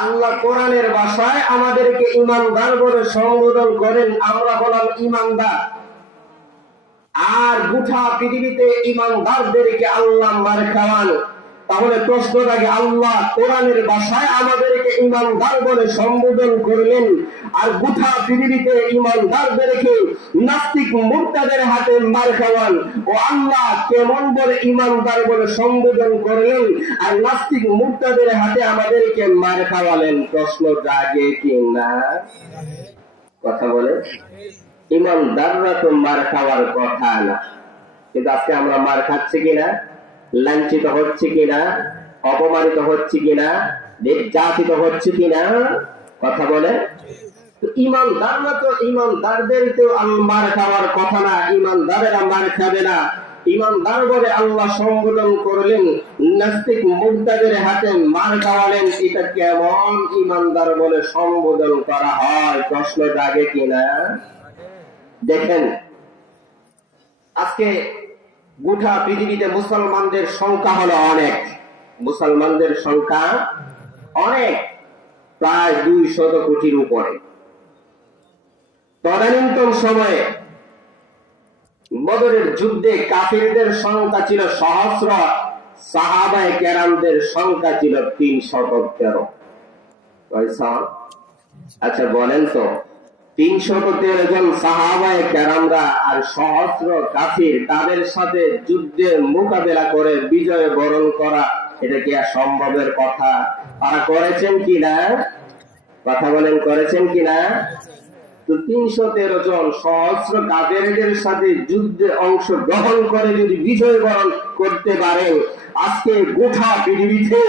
আল্লাহ কোরআনের ভাষায় আমাদেরকে ইমানদার বলে সম্বোধন করেন, আমরা হলাম ইমানদার। আর গোটা পৃথিবীতে ইমানদারদেরকে আল্লাহ মার খাওয়ান। তাহলে প্রশ্ন থাকে, আল্লাহ কোরআনের ভাষায় আমাদেরকে ইমানদার বলে সম্বোধন করলেন, আর গোটা পৃথিবীতে ইমানদারদেরকে নাস্তিক মুরতাদের হাতে মার খাওয়ান। ও আল্লাহ কেমন বলে ইমানদার বলে সম্বোধন করলেন আর নাস্তিক মুরতাদের হাতে আমাদেরকে মার খাওয়ালেন? প্রশ্ন জাগে কি না? কথা বলে। ইমানদাররা তো মার খাওয়ার কথা না, কিন্তু আজকে আমরা মার খাচ্ছি কিনা, লাঞ্ছিত হচ্ছে কিনা, অপমানিত হচ্ছে কিনা, নির্যাতিত হচ্ছে কিনা? কথা বলে। ইমানদাররা তো ইমানদারদেরকেও মার খাওয়ার কথা না, ইমানদারেরা মার খাবে না। ইমানদার বলে আল্লাহ সম্বোধন করলেন, নাস্তিক মুরতাদের হাতে মার খাওয়ালেন। এটা কেমন ইমানদার বলে সম্বোধন করা হয়? প্রশ্ন জাগে কিনা? দেখেন, আজকে গোটা পৃথিবীতে মুসলমানদের সংখ্যা হলো অনেক, মুসলমানদের সংখ্যা অনেক, প্রায় 200 কোটির উপরে। তদানীন্তন সময়ে বদরের যুদ্ধে কাফিরদের সংখ্যা ছিল সহস্র, সাহাবায়ে কেরামদের সংখ্যা ছিল 313। আচ্ছা বলেন তো, 313 জন সাহাবায়ে কেরামরা আর সহস্র কাফির, তাদের সাথে যুদ্ধে মোকাবেলা করে বিজয় বরণ করা, এটা কি সম্ভবের কথা? তারা করেছেন কিনা? কথা বলেন, করেছেন কিনা? তো 313 জন সহস্র কাফেরদের সাথে যুদ্ধে অংশগ্রহণ করে যদি বিজয় বরণ করতে পারে, আজকে গোটা পৃথিবীতে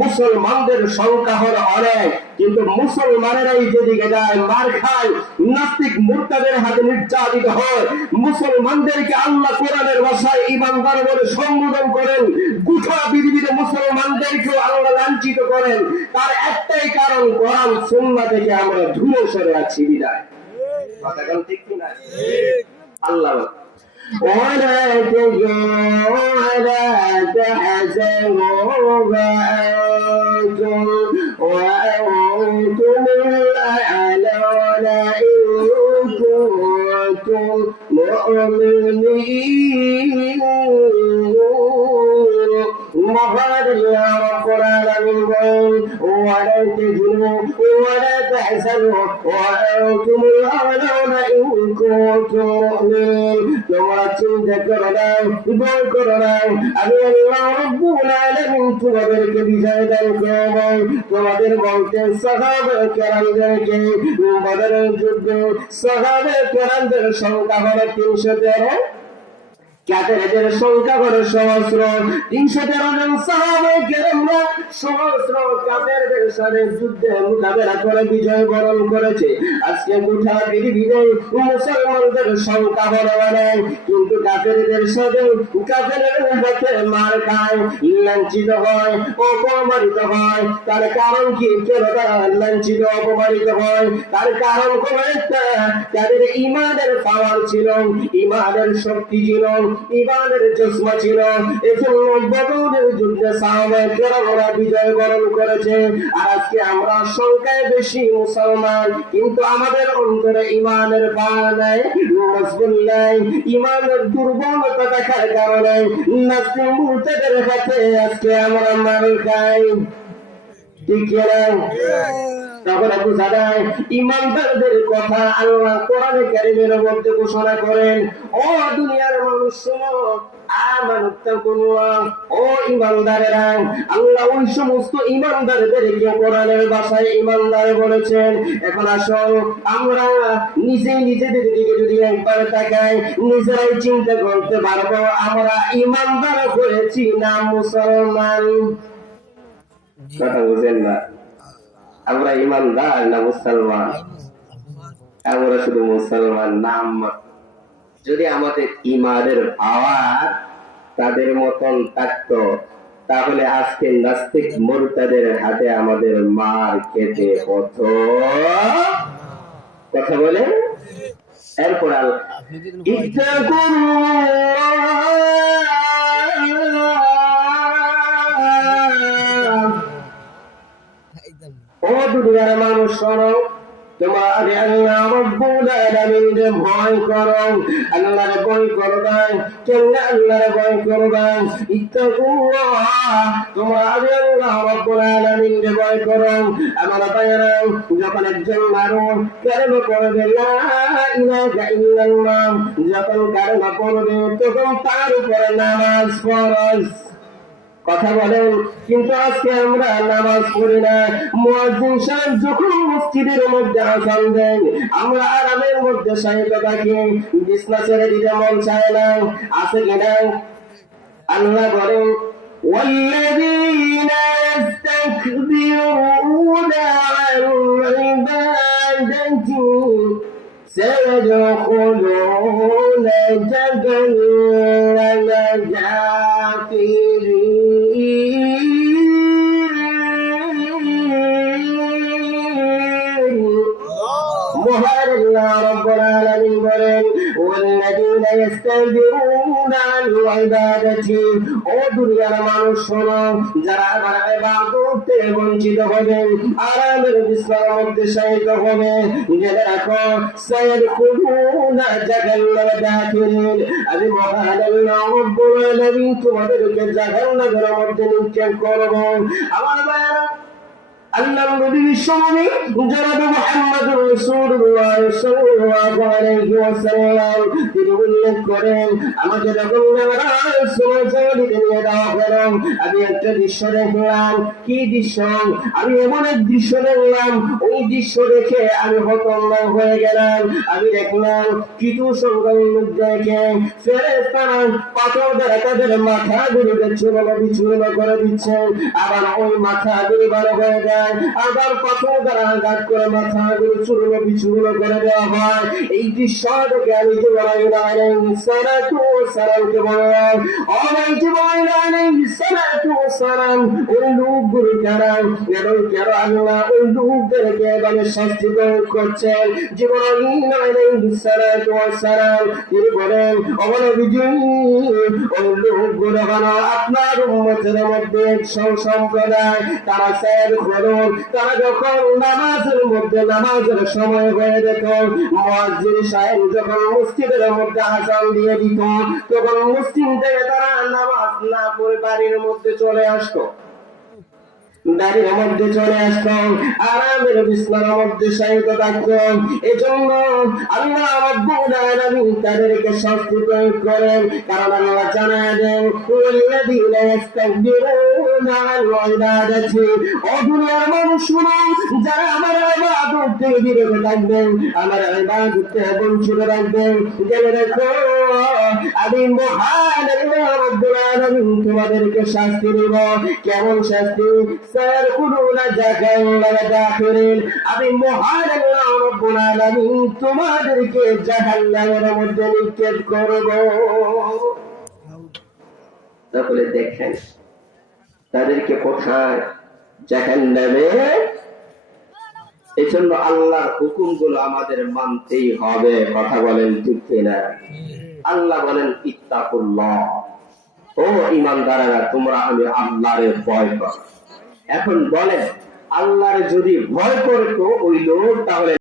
মুসলমানদের সংখ্যা হলো অনেক, কিন্তু মুসলমানেরাই যেদিকে যায় মার খায়, নাস্তিক মুরতাদের হাতে নির্যাতিত হয়। মুসলমানদেরকে আল্লাহ কোরআনের ভাষায় ইমানদার বলে সম্বোধন করেন, গোটা পৃথিবীতে মুসলমানদেরকেও আল্লাহ লাঞ্ছিত করেন। তার একটাই কারণ, কোরআন সুন্নাহ থেকে আমরা দূরে সরে আছি বিদায়। কথা বলেন ঠিক কিনা? আল্লাহ ولا تهنوا ولا تحزنوا وأنتم الأعلون إن كنتم مؤمنين مغفرة يا رب العالمين ولا تهنوا ولا تحزنوا وأنتم الأعلون إن كنتم مؤمنين। তোমরা চিন্তা করো না, ভয় করো না, আমি আল্লাহ রাব্বুল আলামিন তোমাদেরকে বিজয় দান করব। তোমাদের বলতে সাহাবায়ে কেরামদেরকে বদরের যুদ্ধে সাহাবায়ে কেরামদের সংখ্যা হলো 313, কাফেরদের সংখ্যা হলো সহস্র। 313 জন সাহাবায়ে কেরামরা সহস্র কাফেরদের সাথে যুদ্ধে মোকাবেলা করে বিজয় বরণ করেছে। আজকে গোটা পৃথিবীতে মুসলমানদের সংখ্যা হলো অনেক, কিন্তু কাফেরদের সাথে কাফেরের হাতে মার খায়, লাঞ্ছিত হয়, অপমানিত হয়। তার কারণ কি? কেন তারা লাঞ্ছিত অপমানিত হয়? তার কারণ কোন একটা, তাদের ঈমানের পাওয়ার ছিল, ঈমানের শক্তি ছিল, ঈমানের জজবা ছিল। এজন্য বদরের যুদ্ধে সাহাবায়ে কেরামরা বিজয় বরণ করেছে। আর আজকে আমরা সংখ্যায় বেশি মুসলমান, কিন্তু আমাদের অন্তরে ঈমানের পাওয়া নাই, মজবুত নাই। ঈমানের দুর্বলতা দেখার কারণে নাস্তিক মুরতাদের হাতে আজকে আমরা মার খাই। ঠিক না? তাহলে বোঝা যায় ইমানদারদের কথা আল্লাহ কোরআনে কারীমের মধ্যে ঘোষণা করেন, ও দুনিয়ার মানুষ শোনো, আমানুত্তাকুল্লাহ, ও ইমানদারেরা, আল্লাহ ওই সমস্ত ইমানদারদেরকে কোরআনের ভাষায় ইমানদার বলেছেন। এখন আসো আমরা নিজেদের দিকে যদি একবার তাকাই, নিজেরাই চিন্তা করতে পারবো আমরা ইমানদার হয়েছি না মুসলমান? কথা বুঝেন না? আমরা ইমানদার না মুসলমান? আমরা শুধু মুসলমান নাম। যদি আমাদের ইমানের পাওয়ার তাদের মতন থাকতো, তাহলে আজকে নাস্তিক মুরতাদের হাতে আমাদের মার খেতে হতো। কথা বলে। এরপর ও দুনিয়ার মানুষ শোনো, তোমার আল্লাহ রাব্বুল আলামিনকে ভয় করো, আল্লাহর ভয় করবা। কেন আল্লাহর ভয় করবা? ইত্তাকুল্লাহ, তোমার আল্লাহ রাব্বুল আলামিনকে ভয় করো। আমার ভাইরা, যখন একজন মানুষ কালেমা পড়বে লা ইলাহা ইল্লাল্লাহ, যখন কালেমা পড়বে তখন তার উপরে নামাজ ফরজ। কথা বলেন, কিন্তু আজকে আমরা নামাজ পড়ি না। মুয়াজ্জিন সাহেব যখন মসজিদের মধ্যে আযান দেন, আমরা আরামের মধ্যে শায়িত থাকি, বিছনা ছেড়ে দিতে মন চায় না। আছে কিনা? আল্লাহ বলেন, ওয়াল্লাযীনা ইস্তাকবিরুনা আন ইবাদাতি سيدخلون جهنم داخرين مهار الله رب العالمين বলেন والذين يستكبرون عن عبادتي ও দুনিয়ার মানুষ শোনো, যারা আমার ইবাদত থেকে বঞ্চিত হবেন, আরামের বিছানার মধ্যে শায়িত হবে, জেনে রাখো সায়াদখুলুনা জাহান্নাম দাখিরিন, আমি মহান আল্লাহ রাব্বুল আলামিন তোমাদেরকে জাহান্নামের মধ্যে নিক্ষেপ করব। আমার ভাইরা, আল্লাহর নবী বিশ্বনবী জনাব মুহাম্মদুর রাসূলুল্লাহ সাল্লাল্লাহু আলাইহি ওয়াসাল্লাম তিনি উল্লেখ করেন, আমাকে যখন মেরাজ সমাজে নিয়ে যাওয়া হলো, আমি একটা দৃশ্য দেখলাম। কি দৃশ্য? আমি এমন এক দৃশ্য দেখলাম, ওই দৃশ্য দেখে আমি হতভম্ব হয়ে গেলাম। আমি দেখলাম কিছু সংখ্যক লোক দেখে ফেরেশতারা পাথর দ্বারা তাদের মাথাগুলোকে চূর্ণ করে দিচ্ছেন, আবার ওই মাথাগুলি ভালো হয়ে যায়, আবার পাথর দ্বারা আঘাত করে মাথাগুলো চূর্ণ বিচূর্ণ করে দেওয়া হয়। এই দৃশ্যটাকে আমি জিবরাইল আলাইহিস সালাতু ওয়াস সালামকে বললাম, ও ভাই জিবরাইল আলাইহিস সালাতু ওয়াস সালাম, ওই লোকগুলো কারা? কেন আল্লাহ ওই লোকদেরকে এভাবে শাস্তি প্রয়োগ করছেন? জিবরাইল আলাইহিস সালাতু ওয়াস সালাম তিনি বলেন, ও নবীজি, ওই লোকগুলো হলো আপনার উম্মতের মধ্যে এক সম্প্রদায়, তারা সায়াদখুলুন, তারা যখন নামাজের মধ্যে নামাজের সময় হয়ে যেত, মুয়াজ্জিন সাহেব যখন মসজিদের মধ্যে আযান দিয়ে দিত, তখন মসজিদ থেকে তারা নামাজ না পড়ে বাড়ির মধ্যে চলে আসতো, বাড়ির মধ্যে চলে আসতাম, আরামের বিছানার মধ্যে শায়িত থাকতাম। এজন্য আল্লাহ রাব্বুল আলামিন তাদেরকে শাস্তি প্রয়োগ করেন, কারণ আল্লাহ জানায় দেন, ওয়াল্লাযীনা ইস্তাকবিরুনা আন ইবাদাতি, ও দুনিয়ার মানুষ শুনো, যারা আমার ইবাদত থেকে বিরত থাকবেন, আমার ইবাদত থেকে বঞ্চিত থাকবেন, জেনে রেখো আমি মহান আল্লাহ রাব্বুল আলামিন তোমাদেরকে শাস্তি দেব। কেমন শাস্তি? সায়াদখুলুনা জাহান্নাম দাখিরিন, আমি মহান আল্লাহ রাব্বুল আলামিন তোমাদেরকে জাহান্নামের মধ্যে নিক্ষেপ করব। তাহলে দেখেন তাদেরকে কোথায়? জাহান্নামে। এজন্য আল্লাহর হুকুমগুলো আমাদের মানতেই হবে। কথা বলেন ঠিক কিনা? আল্লাহ বলেন ইত্তাকুল্লাহ, ও ঈমানদারেরা তোমরা আমি আল্লাহরে ভয় করো। এখন বলেন, আল্লাহরে যদি ভয় করতো ওই লোক, তাহলে